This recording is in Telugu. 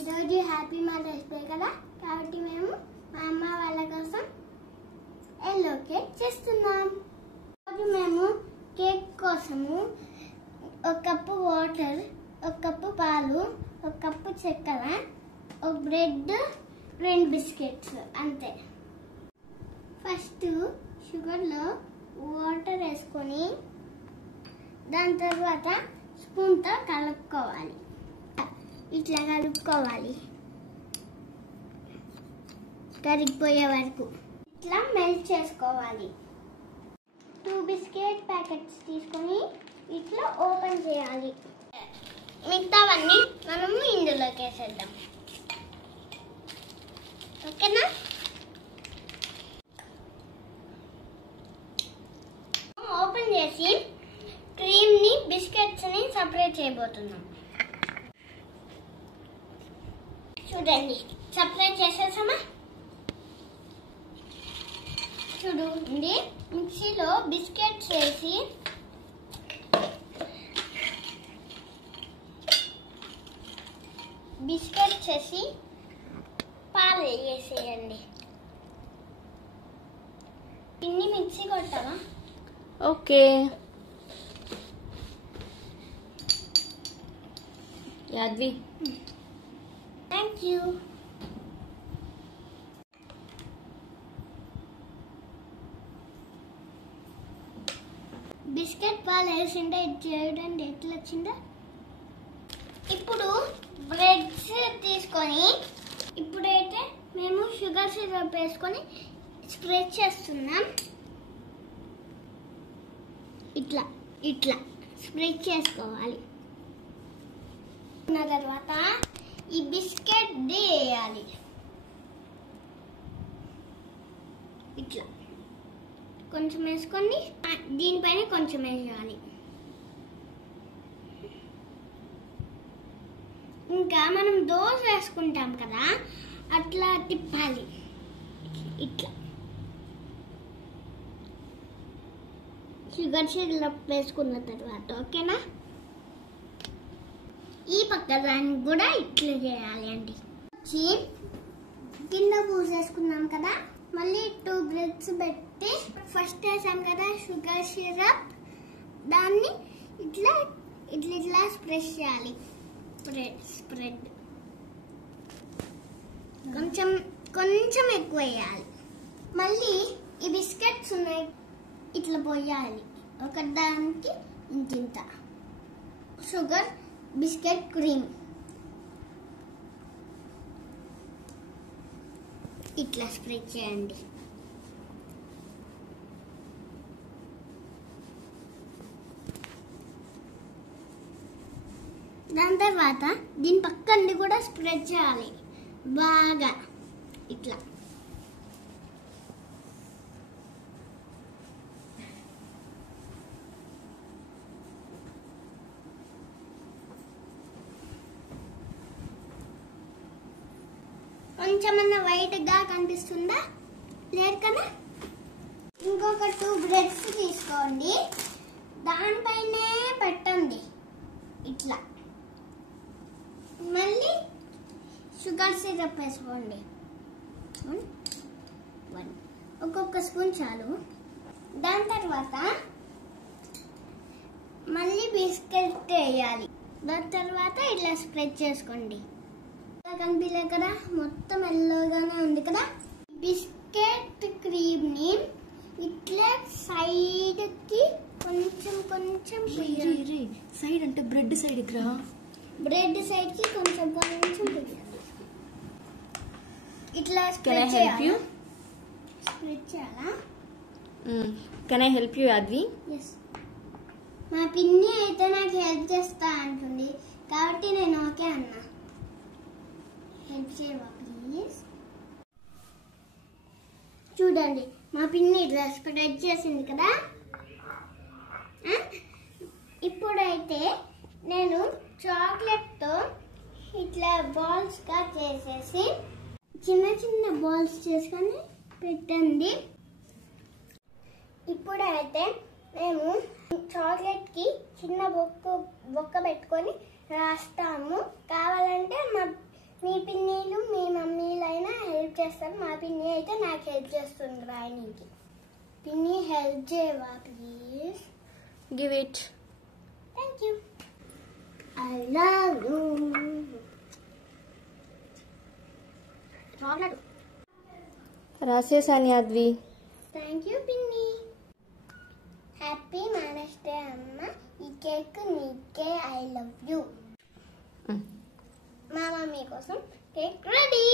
ఈరోజు హ్యాపీ మదర్స్ డే కదా, కాబట్టి మేము మా అమ్మ వాళ్ళ కోసం ఎల్లో కేక్ చేస్తున్నాం. ఈరోజు మేము కేక్ కోసము 1 కప్పు వాటర్, 1 కప్పు పాలు, 1 కప్పు చక్కెర, 1 బ్రెడ్, 2 బిస్కెట్స్ అంతే. ఫస్ట్ షుగర్లో వాటర్ వేసుకొని దాని తర్వాత స్పూన్తో కలుపుకోవాలి. ఇట్లా కలుపుకోవాలి కరిగిపోయే వరకు. ఇట్లా మెల్ట్ చేసుకోవాలి. 2 బిస్కెట్ ప్యాకెట్స్ తీసుకొని ఇట్లా ఓపెన్ చేయాలి. మిగతావన్నీ మనము ఇందులోకి వేసేద్దాం. ఓకేనా? ఓపెన్ చేసి క్రీమ్ని బిస్కెట్స్ని సపరేట్ చేయబోతున్నాం. చూడండి, సపరేట్ చేసేసామా? చూడండి, మిక్సీలో బిస్కెట్స్ వేసి పాలు వేసేయండి. ఇన్ని మిక్సీ కొట్టావా? Okay Yadvi, thank you. Biscuit పాలు వేసిండే చూడండి ఎట్లా వచ్చిందో. ఇప్పుడు బ్రెడ్స్ తీసుకొని ఇప్పుడైతే మేము షుగర్ సిరప్ వేసుకొని స్ప్రెడ్ చేస్తున్నాం. ఇట్లా ఇట్లా స్ప్రెడ్ చేసుకోవాలి. తర్వాత ఈ బిస్కెట్ వేయాలి. ఇట్లా కొంచెం వేసుకొని దీనిపైన కొంచెం వేయాలి. ఇంకా మనం దోశ వేసుకుంటాం కదా, అట్లా తిప్పాలి. ఇట్లా షుగర్ సిరప్ వేసుకున్న తర్వాత ఓకేనా? ఈ పక్క దాన్ని కూడా ఇట్లా చేయాలి అండి. కింద పూసేసుకున్నాం కదా, మళ్ళీ 2 బ్రెడ్స్ పెట్టి ఫస్ట్ వేసాం కదా షుగర్ సిరప్, దాన్ని ఇట్లా ఇట్లా ఇట్లా స్ప్రెడ్ చేయాలి. స్ప్రెడ్ కొంచెం కొంచెం ఎక్కువ వేయాలి. మళ్ళీ ఈ బిస్కెట్స్ ఉన్నాయి, ఇట్లా పోయాలి. ఒక దానికి ఇంత షుగర్ బిస్కెట్ క్రీమ్ ఇట్లా స్ప్రెడ్ చేయండి. దాని తర్వాత దీని పక్కన కూడా స్ప్రెడ్ చేయాలి బాగా. ఇట్లా కొంచెమన్నా వైట్గా కనిపిస్తుందా? లేదు కదా? ఇంకొక 2 బ్రెడ్స్ తీసుకోండి, దానిపైనే పెట్టండి ఇట్లా. మళ్ళీ షుగర్ సిరప్ వేసుకోండి. 1 ఒక్కొక్క స్పూన్ చాలు. దాని తర్వాత మళ్ళీ బిస్కెట్ వేయాలి. దాని తర్వాత ఇట్లా స్ప్రెడ్ చేసుకోండి. కనిపించలే కదా, మొత్తం ఎల్లోగానే ఉంది కదా. బిస్కెట్ క్రీమ్ని ఇట్లా సైడ్కి కొంచెం కొంచెం సైడ్ అంటే బ్రెడ్ సైడ్ రా, బ్రెడ్ సైడ్కి కొంచెం కొంచెం ఇట్లా స్ప్రెడ్ చేయాలా? Can I help you Yadvi? Yes. మా పిన్ని అయితే నాకు హెల్ప్ చేస్తా అంటుంది, కాబట్టి నేను ఓకే అన్నా. హెల్ప్ చేయవా ప్లీజ్? చూడండి, మా పిన్ని ఇట్లా స్ప్రెడ్ చేసింది కదా. ఇప్పుడైతే నేను చాక్లెట్తో ఇట్లా బాల్స్గా చేసేసి చిన్న చిన్న బాల్స్ చేసుకొని పెట్టండి. ఇప్పుడైతే మేము చాక్లెట్కి చిన్న బొక్క పెట్టుకొని రాస్తాము. కావాలంటే మీ చేస్తాను, మా పిన్ని అయితే నాకు హెల్ప్ చేస్తుంది రాయనికి. పిన్ని హెల్ప్ చేయవా please? Give it. Thank you. I love you. Chocolate. రాసేసాను యాద్వి. థ్యాంక్ యూ పిన్ని. హ్యాపీ మ్యారేజ్ డే అమ్మ. ఈ కేక్ నీకే. I love you. మా మమ్మీ కోసం కేక్ రెడీ.